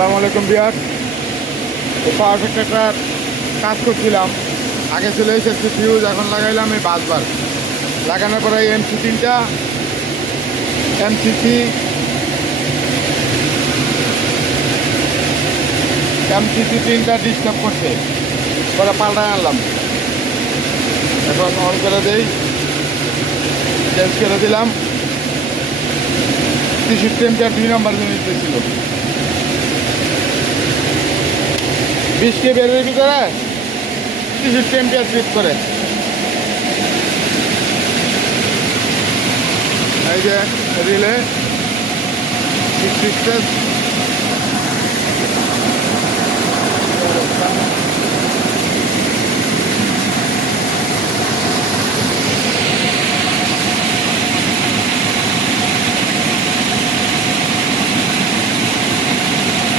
আসসালামু আলাইকুম বিয়ার। পারফেক্ট একটা কাজ করছিলাম, আগে চলে এসেছে ফিউজ, এখন লাগাইলাম এই বাসবার। লাগানোর পরে এমসি তিনটা এমসিসি তিনটা ডিস্টার্ব করছে, পরে পাল্টায় আনলাম। এখন অন করে দেই, চেঞ্জ করে দিলাম। 63 এম্পিয়ার 2 নম্বর ইউনিট ছিল, 20 কে বেরের ভিতরে 63 এম্পিয়ার ট্রিপ করে। এই যে রিলে 6 পিসেস